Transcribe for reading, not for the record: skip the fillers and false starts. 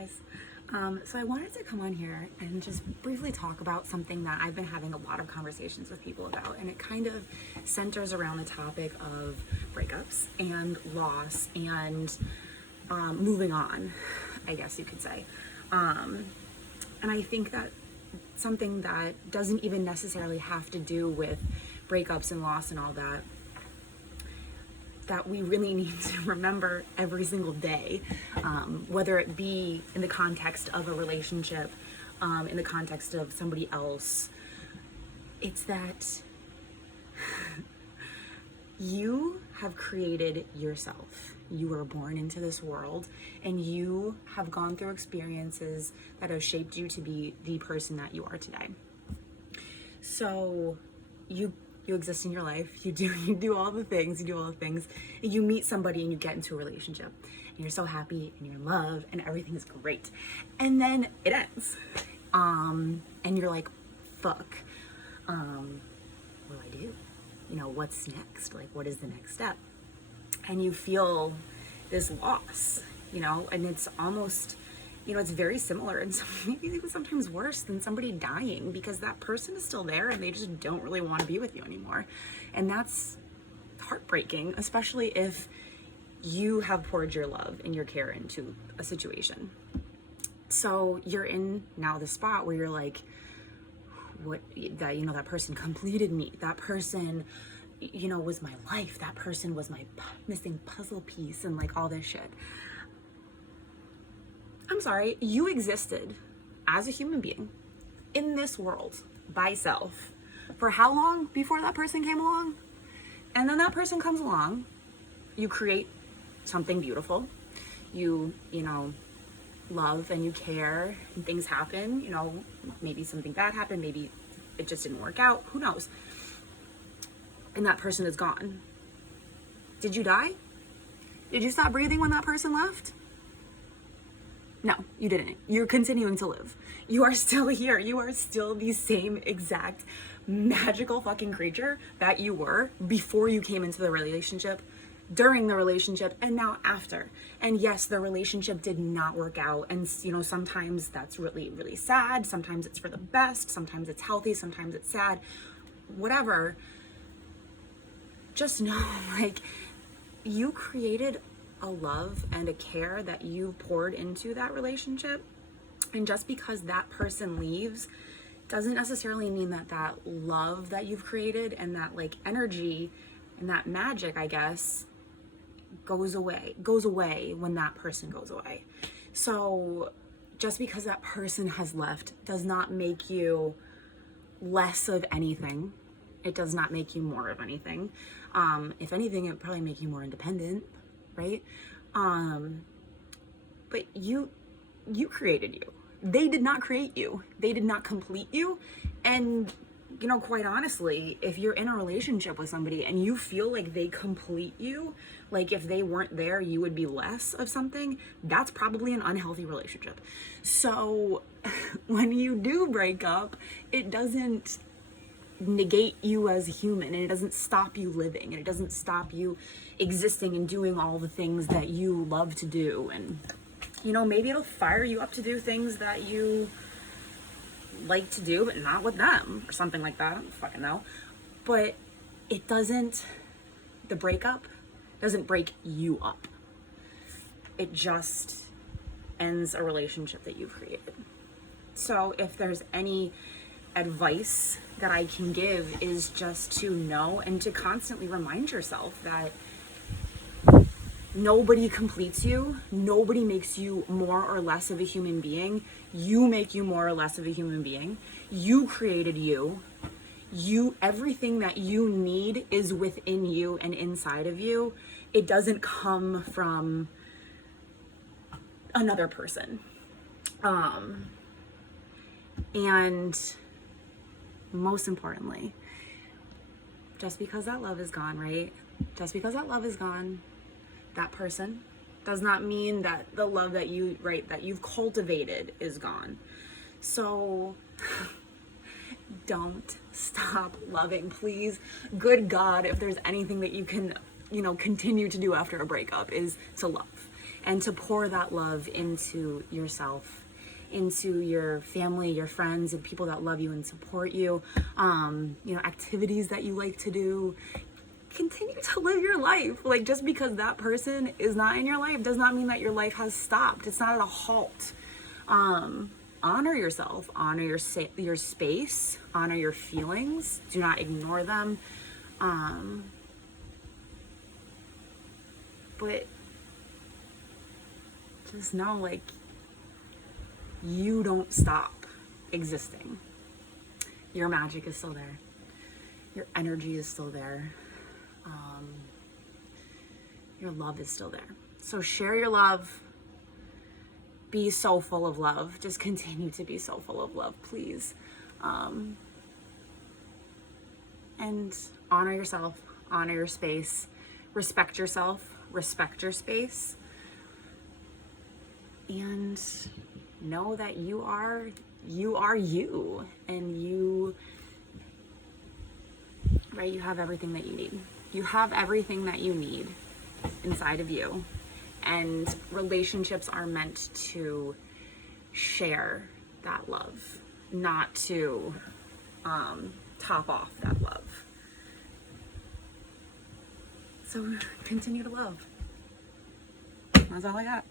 guys. So I wanted to come on here and just briefly talk about something that I've been having a lot of conversations with people about, and it kind of centers around the topic of breakups and loss and moving on, I guess you could say. And I think that something that doesn't even necessarily have to do with breakups and loss and all that, that we really need to remember every single day, whether it be in the context of a relationship, in the context of somebody else. It's that you have created yourself. You were born into this world and you have gone through experiences that have shaped you to be the person that you are today. So you exist in your life, you do all the things, and you meet somebody and you get into a relationship and you're so happy and you're in love and everything is great. And then it ends. And you're like, fuck, what do I do? What's next? Like, what is the next step? And you feel this loss, and it's almost, it's very similar and maybe even sometimes worse than somebody dying, because that person is still there and they just don't really want to be with you anymore. And that's heartbreaking, especially if you have poured your love and your care into a situation. So you're in now the spot where you're like, that person completed me. That person, was my life. That person was my missing puzzle piece and like all this shit. I'm sorry, you existed as a human being in this world by self for how long before that person came along? And then that person comes along, you create something beautiful, you love and you care, and things happen, maybe something bad happened, maybe it just didn't work out, who knows? And that person is gone. Did you die? Did you stop breathing when that person left? No, you didn't. You're continuing to live. You are still here. You are still the same exact magical fucking creature that you were before you came into the relationship, during the relationship, and now after. And yes, the relationship did not work out. And, sometimes that's really, really sad. Sometimes it's for the best. Sometimes it's healthy. Sometimes it's sad. Whatever. Just know, you created a love and a care that you poured into that relationship. And just because that person leaves doesn't necessarily mean that love that you've created and that energy and that magic, I guess, goes away when that person goes away. So just because that person has left does not make you less of anything. It does not make you more of anything. If anything, it would probably make you more independent, right? But you created you. They did not create you. They did not complete you. And, quite honestly, if you're in a relationship with somebody and you feel like they complete you, like if they weren't there, you would be less of something, that's probably an unhealthy relationship. So when you do break up, it doesn't negate you as a human, and it doesn't stop you living, and it doesn't stop you existing and doing all the things that you love to do. And maybe it'll fire you up to do things that you like to do, but not with them, or something like that. I don't fucking know. But the breakup doesn't break you up. It just ends a relationship that you've created. So if there's any advice that I can give, is just to know and to constantly remind yourself that nobody completes you. Nobody makes you more or less of a human being. You make you more or less of a human being. You created you. Everything that you need is within you and inside of you. It doesn't come from another person. And most importantly, just because that love is gone, right? Just because that love is gone, that person does not mean that the love that you've cultivated is gone. So don't stop loving, please. Good God, if there's anything that you can, continue to do after a breakup, is to love. and to pour that love into yourself, into your family, your friends, and people that love you and support you. Activities that you like to do. Continue to live your life. Like, just because that person is not in your life does not mean that your life has stopped. It's not at a halt. Honor yourself, honor your space, honor your feelings. Do not ignore them. But just know, like, you don't stop existing. Your magic is still there. Your energy is still there. Your love is still there. So share your love. Be so full of love. Just continue to be so full of love, please. And honor yourself, honor your space, respect yourself, respect your space, and know that you are you, and you have everything that you need. You have everything that you need inside of you. And relationships are meant to share that love, not to top off that love. So continue to love. That's all I got.